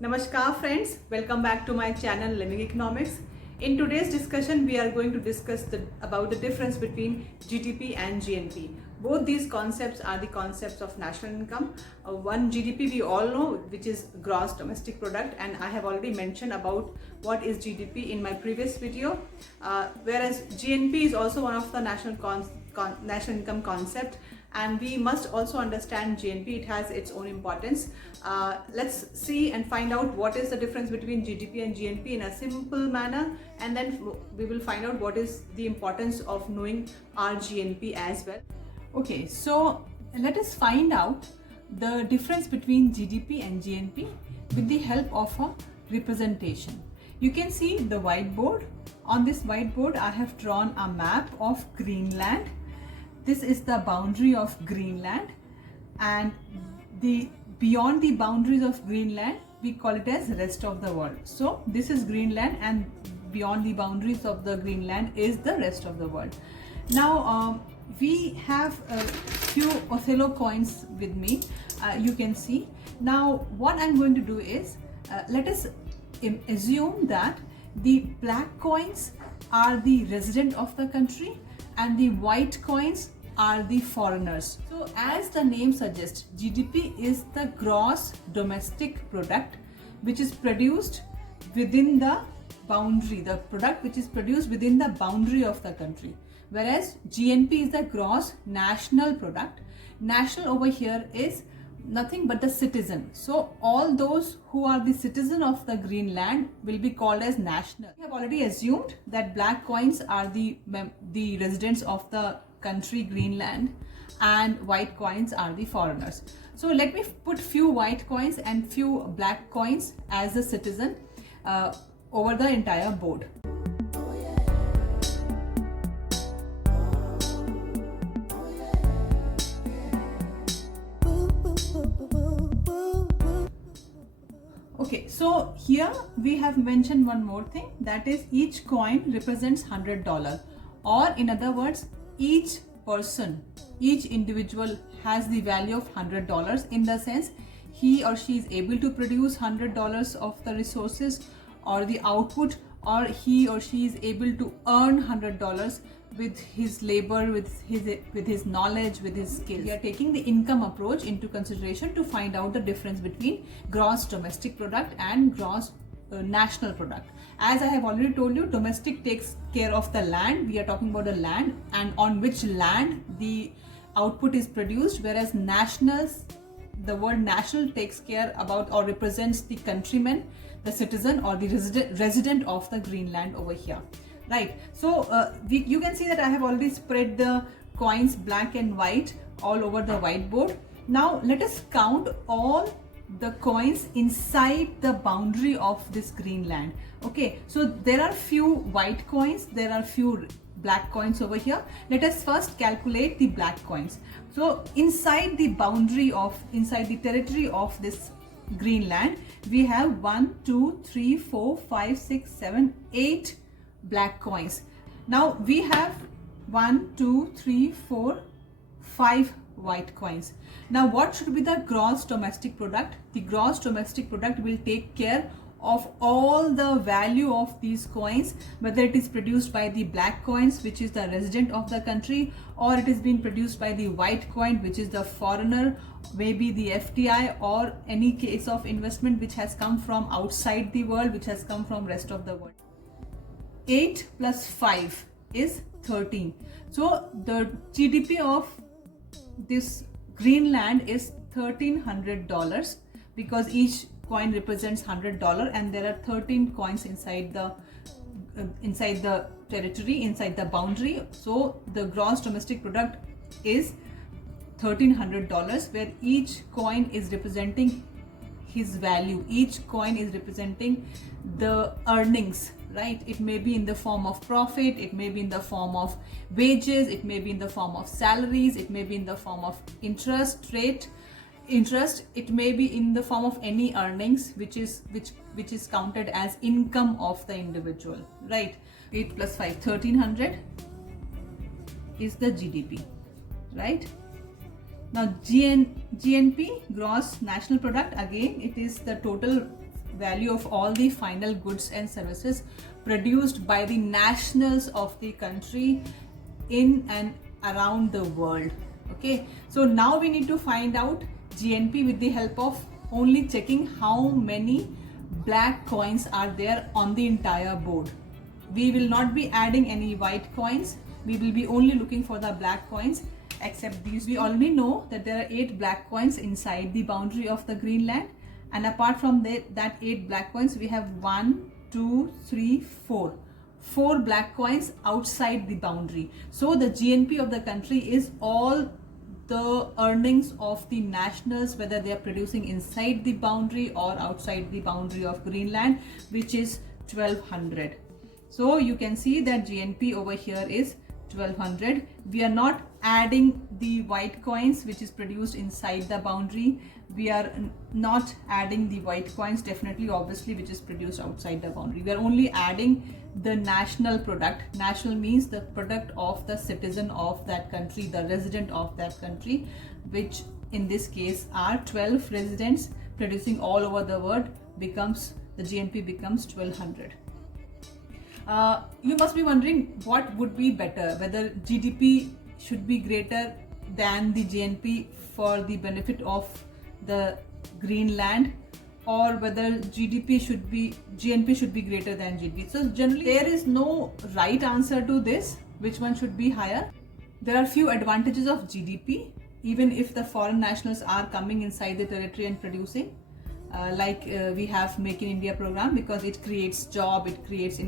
Namaskar friends, welcome back to my channel Living Economics. In today's discussion, we are going to discuss about the difference between GDP and GNP. Both these concepts are the concepts of national income. One GDP we all know, which is gross domestic product, and I have already mentioned about what is GDP in my previous video. Whereas GNP is also one of the national income concept, and we must also understand GNP. It has its own importance. Let's see and find out what is the difference between GDP and GNP in a simple manner, and then we will find out what is the importance of knowing our GNP as well. Okay, so let us find out the difference between GDP and GNP with the help of a representation. You can see the whiteboard. On this whiteboard, I have drawn a map of Greenland. This is the boundary of Greenland, and beyond the boundaries of Greenland, we call it as rest of the world. So this is Greenland, and beyond the boundaries of the Greenland is the rest of the world. Now we have a few Othello coins with me. You can see. Now what I'm going to do is let us assume that the black coins are the resident of the country and the white coins are the foreigners. So as the name suggests, GDP is the gross domestic product which is produced within the boundary, the product which is produced within the boundary of the country. Whereas GNP is the gross national product. National over here is nothing but the citizen. So all those who are the citizen of the Greenland will be called as national. We have already assumed that black coins are the residents of the country Greenland and white coins are the foreigners. So let me put few white coins and few black coins as the citizen over the entire board. Okay, so here we have mentioned one more thing, that is each coin represents $100, or in other words, each person, each individual has the value of $100 in the sense he or she is able to produce $100 of the resources or the output, or he or she is able to earn $100 with his labor, with his knowledge, with his skills. We are taking the income approach into consideration to find out the difference between gross domestic product and gross national product. As I have already told you, domestic takes care of the land. We are talking about the land and on which land the output is produced, whereas nationals, the word national takes care about or represents the countryman, the citizen or the resident of the Greenland over here. Right, so you can see that I have already spread the coins black and white all over the whiteboard. Now let us count all the coins inside the boundary of this Greenland. Okay, so there are few white coins, there are few black coins over here. Let us first calculate the black coins. So inside the boundary of, inside the territory of this Greenland, we have 1, 2, 3, 4, 5, 6, 7, 8 black coins. Now we have 1, 2, 3, 4, 5 white coins. Now what should be the gross domestic product? The gross domestic product will take care of all the value of these coins, whether it is produced by the black coins, which is the resident of the country, or it is being produced by the white coin, which is the foreigner, maybe the FDI, or any case of investment which has come from outside the world, which has come from rest of the world. 8 plus 5 is 13. So the GDP of this Greenland is $1,300 because each coin represents $100 and there are 13 coins inside the territory, inside the boundary. So the gross domestic product is $1,300, where each coin is representing his value, each coin is representing the earnings, right? It may be in the form of profit, it may be in the form of wages, it may be in the form of salaries, it may be in the form of interest rate, it may be in the form of any earnings which is counted as income of the individual, right? 8 plus 5, 1300 is the GDP, right? Now GNP, gross national product, again it is the total value of all the final goods and services produced by the nationals of the country in and around the world. Okay, so now we need to find out GNP with the help of only checking how many black coins are there on the entire board. We will not be adding any white coins. We will be only looking for the black coins, except these. We already know that there are 8 black coins inside the boundary of the Greenland, and apart from that 8 black coins, we have 1, 2, 3, 4 black coins outside the boundary. So the GNP of the country is all the earnings of the nationals, whether they are producing inside the boundary or outside the boundary of Greenland, which is 1200. So you can see that GNP over here is 1200. We are not adding the white coins which is produced inside the boundary. We are not adding the white coins, definitely, obviously, which is produced outside the boundary. We are only adding the national product. National means the product of the citizen of that country, the resident of that country, which in this case are 12 residents producing all over the world. Becomes the GNP becomes 1200. You must be wondering what would be better, whether GDP should be greater than the GNP for the benefit of the Greenland, or whether GNP should be greater than GDP. So generally there is no right answer to this, which one should be higher. There are few advantages of GDP, even if the foreign nationals are coming inside the territory and producing, we have Make in India program, because it creates job, it creates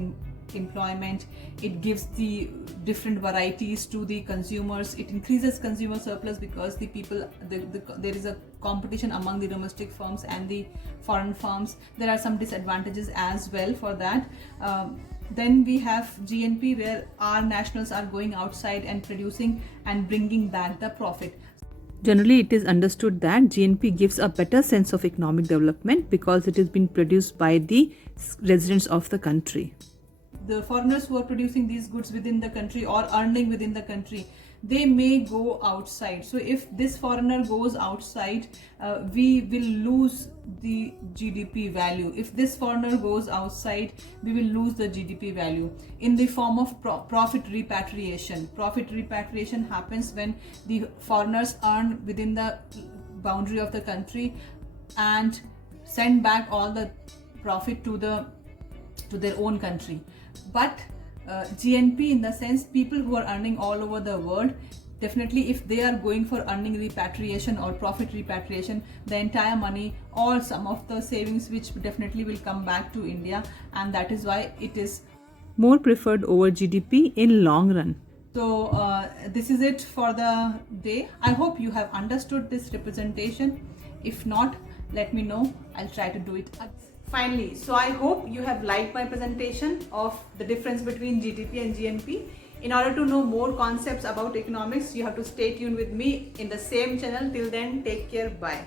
employment, it gives the different varieties to the consumers, it increases consumer surplus because the people, there is a competition among the domestic firms and the foreign firms. There are some disadvantages as well for that. Then we have GNP, where our nationals are going outside and producing and bringing back the profit. Generally, it is understood that GNP gives a better sense of economic development because it has been produced by the residents of the country. The foreigners who are producing these goods within the country or earning within the country, they may go outside. So if this foreigner goes outside, we will lose the GDP value. If this foreigner goes outside, we will lose the GDP value in the form of profit repatriation. Profit repatriation happens when the foreigners earn within the boundary of the country and send back all the profit to their own country. But GNP, in the sense, people who are earning all over the world, definitely if they are going for earning repatriation or profit repatriation, the entire money or some of the savings which definitely will come back to India, and that is why it is more preferred over GDP in long run. So this is it for the day. I hope you have understood this representation. If not, let me know. I'll try to do it. Finally, so I hope you have liked my presentation of the difference between GDP and GNP. In order to know more concepts about economics, you have to stay tuned with me in the same channel. Till then, take care. Bye.